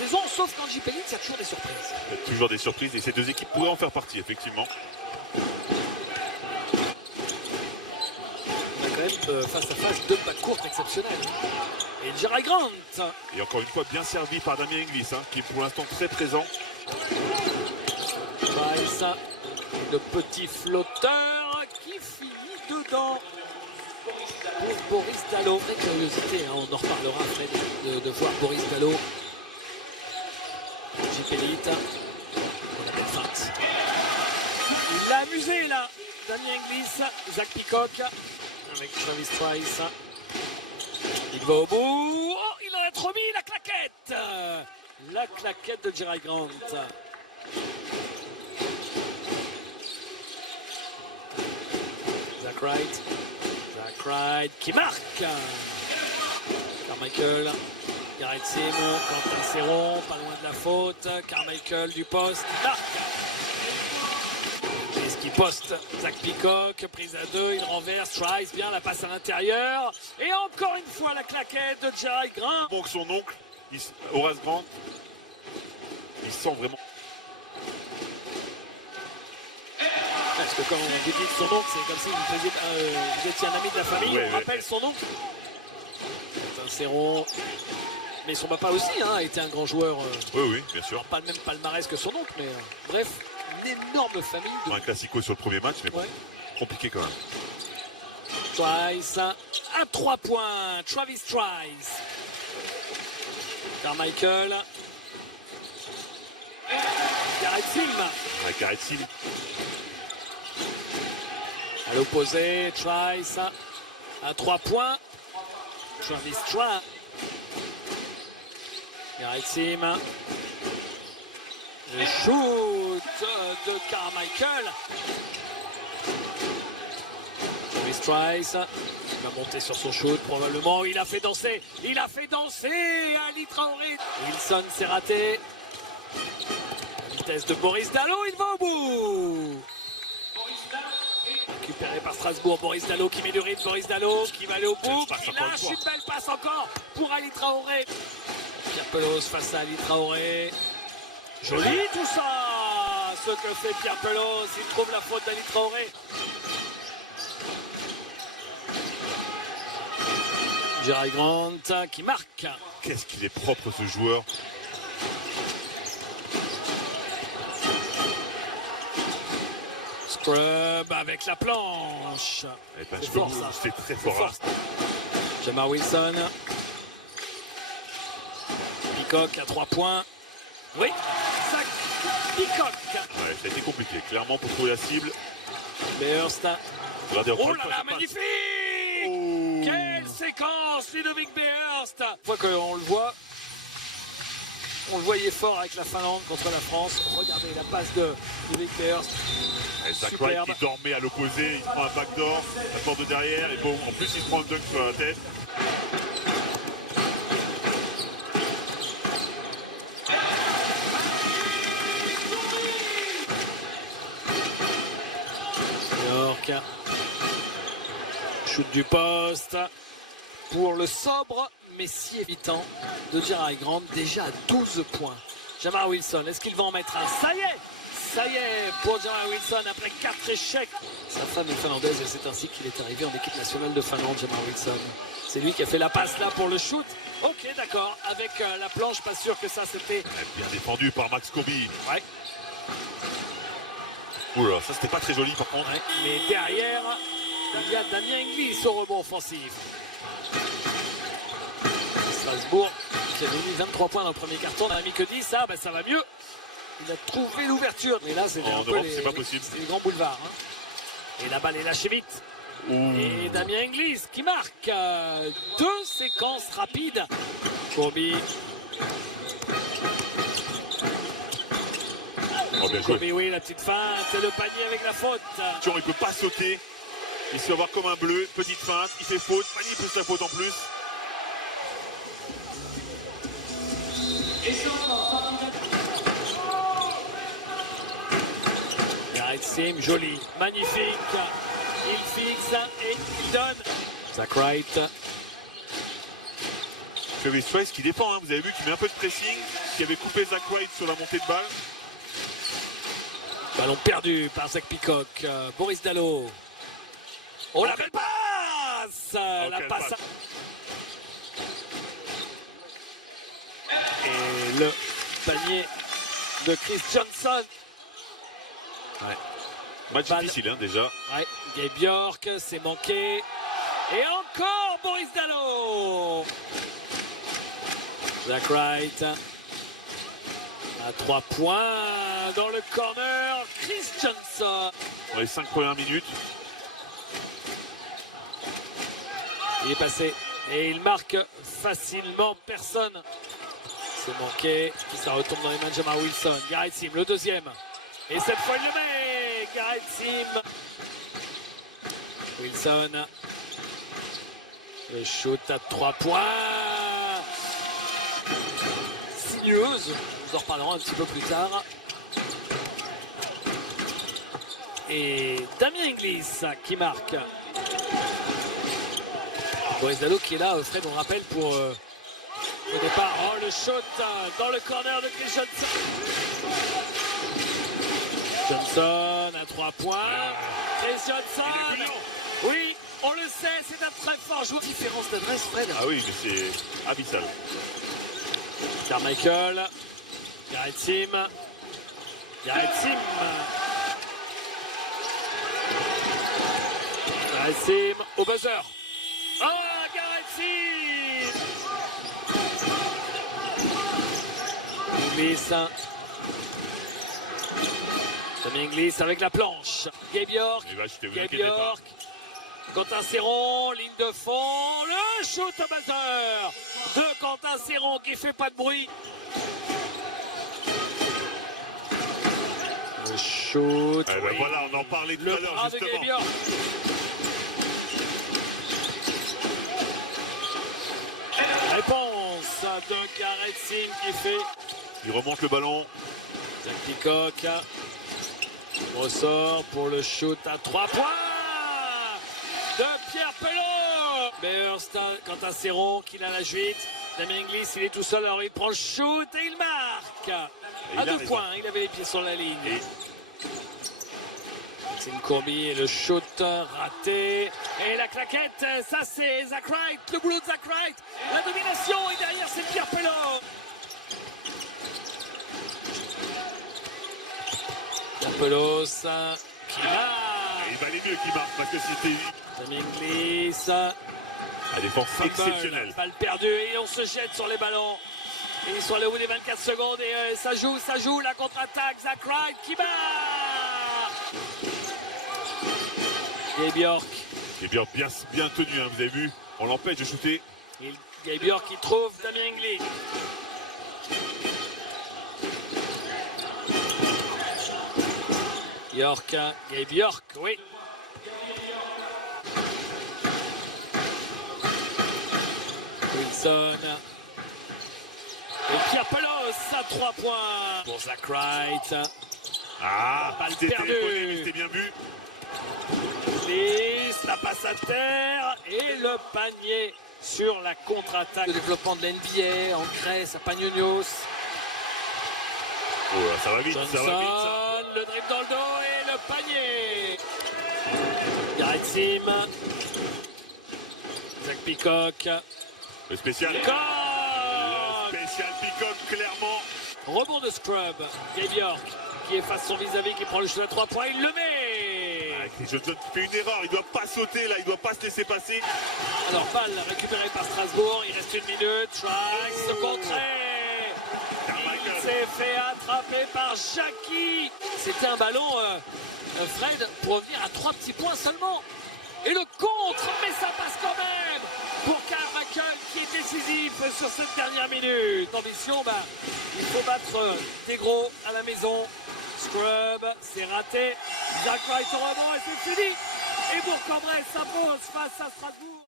saison, sauf qu'en JP Elite, il y a toujours des surprises. Il y a toujours des surprises et ces deux équipes pourraient en faire partie, effectivement. On a quand même face à face deux backcourts exceptionnels. Et Jerry Grant. Et encore une fois, bien servi par Damien Inglis, hein, qui est pour l'instant très présent. Price, le petit flotteur qui finit dedans. Pour Boris Dalot, vraie curiosité, hein, on en reparlera après de voir Boris Dalot. JP Elite. On a des feintes. Il l'a amusé là. Damien Inglis, Zach Peacock avec Travis Trice. Il va au bout. Oh, il en a trop mis la claquette. La claquette de Jerry Grant. Zach Wright qui marque. Carmichael, Garrett Sim, Quentin Serron, pas loin de la faute. Carmichael du poste, marque. Est-ce qu'il poste Zach Peacock, prise à deux, il renverse, Trice, bien la passe à l'intérieur. Et encore une fois la claquette de Jerry Grant. Donc son oncle, Horace Grant, il sent vraiment. Parce que quand on dit son oncle, c'est comme si vous étiez un ami de la famille, ouais, on rappelle son oncle. C'est un Serron. Mais son papa aussi hein, a été un grand joueur. Oui, bien sûr. Pas le même palmarès que son oncle, mais bref, une énorme famille. De... Un classico sur le premier match, mais ouais. Compliqué quand même. Trice, à 3 points, Travis Trice. Carmichael. Garrett Sim. Ouais, Garrett Sim. À l'opposé, Trice à 3 points. Travis Trice. Garrett Sim. Le shoot de Carmichael. Travis Trice. Il va monter sur son shoot probablement. Il a fait danser. Ali Traoré. Wilson s'est raté. La vitesse de Boris Dalot. Il va au bout. Récupéré par Strasbourg, Boris Dalot qui met du rythme, Boris Dalot qui va aller au bout, qui lâche une belle passe encore pour Ali Traoré. Pierre Pelos face à Ali Traoré. Joli tout ça, ce que fait Pierre Pelos, il trouve la faute d'Ali Traoré. Jerry Grant qui marque. Qu'est-ce qu'il est propre ce joueur. Scrub avec la planche. Eh ben, c'est fort ça. C'est très fort. Hein. Jamar Wilson. Peacock à 3 points. Oui, Zach Peacock. Ouais, ça a été compliqué, clairement, pour trouver la cible. Beerst. Regardez, Oh là là, magnifique. Oh. Quelle séquence, Ludovic Beerst. Une fois qu'on le voit, on le voyait fort avec la Finlande contre la France. Regardez la passe de Ludovic Beerst. Zach Wright qui dormait à l'opposé, il prend un backdoor, la porte de derrière, et bon, en plus il se prend un dunk sur la tête. York. Shoot du poste pour le sobre mais si évitant de Jerry Grant, déjà à 12 points. Jamar Wilson, est-ce qu'il va en mettre un? Ça y est pour Jamar Wilson après 4 échecs. Sa femme est finlandaise et c'est ainsi qu'il est arrivé en équipe nationale de Finlande, Jamar Wilson. C'est lui qui a fait la passe là pour le shoot. Ok, d'accord, avec la planche, pas sûr que ça c'était... Bien défendu par Max Kobe. Ouais. Oula, ça c'était pas très joli par contre. Ouais. Mais derrière, il y a Damien Inglis au rebond offensif. Strasbourg qui avait mis 23 points dans le premier carton, on n'a mis que 10, ça va mieux. Il a trouvé l'ouverture, mais là c'était un peu les grands boulevards. Hein. Et la balle est lâchée vite. Ouh. Et Damien Inglis qui marque 2 séquences rapides. Kobe. Oh, Kobe, oui, la petite feinte, le panier avec la faute. Il ne peut pas sauter, il se fait avoir comme un bleu, petite feinte, il fait faute, panier plus la faute en plus. Garrett Sim, joli, magnifique. Il fixe et il donne. Zach Wright. Travis Trice qui défend, hein. Vous avez vu qu'il met un peu de pressing, qui avait coupé Zach Wright sur la montée de balle. Ballon perdu par Zach Peacock. Boris Diallo. Oh, la belle passe! La passe. Et le panier de Chris Johnson. Ouais. Match difficile, hein, déjà. Ouais. Gabe York, c'est manqué. Et encore Boris Diallo. Zach Wright. À 3 points dans le corner. Chris Johnson. Dans les 5 premières minutes. Il est passé et il marque facilement. Personne. C'est manqué. Ça retombe dans les mains de Jamar Wilson. Garrett Sim, le deuxième. Et cette fois, il le met. Garrett Sim. Wilson. Le shoot à 3 points. Sinueuse. Nous en reparlerons un petit peu plus tard. Et Damien Inglis qui marque. Boris Diallo qui est là, Fred, on rappelle, pour au départ. Oh, le shot dans le corner de Chris Johnson. Johnson à 3 points. Chris Johnson. Oui, on le sait, c'est un très fort joueur. Différence d'adresse, Fred. Ah oui, mais c'est abyssal. Carmichael. Garrett Sim. Garrett Sim. Garrett Sim au buzzer. Oh, Garrett Sim. Inglis. Damien Inglis avec la planche. Gabe York. Gabe York. Quentin Serron, ligne de fond. Le shoot au buzzer de Quentin Serron qui fait pas de bruit. Le shoot. Ah, ben voilà, on en parlait tout à l'heure justement. Réponse de Garrett Sim qui fait. Il remonte le ballon. Zach Peacock ressort pour le shoot à 3 points de Pierre Pelot. Burst, Quentin Serron qui l'a la juite. Damien Inglis, il est tout seul, alors il prend le shoot et il marque. À 2 points, il avait les pieds sur la ligne. Maxime Courby et le shoot raté. Et la claquette, ça c'est Zach Wright, le boulot de Zach Wright. La domination et derrière c'est Pierre Pelot. Pierre Pelot, ça qui marque. Il valait mieux qu'il marque parce que c'était... Damien Inglis. La défense exceptionnelle. Balle perdue et on se jette sur les ballons. Et ils sont allés au bout des 24 secondes et ça joue la contre-attaque. Zach Wright qui marque. Gabe York. Gabe York bien tenu, hein, vous avez vu. On l'empêche de shooter. Et Gabe York qui trouve Damien Inglis. York, Gabe York, oui. Wilson. Et Pierre Pelot à 3 points pour Zach Wright. Ah, balle c'était perdue. c'était bien vu. Lisse, la passe à terre et le panier sur la contre-attaque. Le développement de l'NBA en Grèce à Panionios. Oh, ça va vite, Johnson, ça va vite. Ça. Le dribble dans le dos et le panier. Garrett Sim. Zach Peacock. Le spécial. Peacock. Le spécial Peacock, clairement. Rebond de scrub. Gabe York qui efface son vis-à-vis, qui prend le shoot à 3 points. Il le met. Johnson fait une erreur. Il ne doit pas sauter là. Il ne doit pas se laisser passer. Alors, balle récupérée par Strasbourg. Il reste 1 minute. Trice se contrer. Il s'est fait attraper par Jackie. C'était un ballon, Fred, pour revenir à 3 petits points seulement. Et le contre, mais ça passe quand même pour Carmichael qui est décisif sur cette dernière minute. L'ambition, il faut battre des gros à la maison. Scrub, c'est raté. Zach Wright au rebond et c'est fini. Et Bourg-en-Bresse s'impose face à Strasbourg.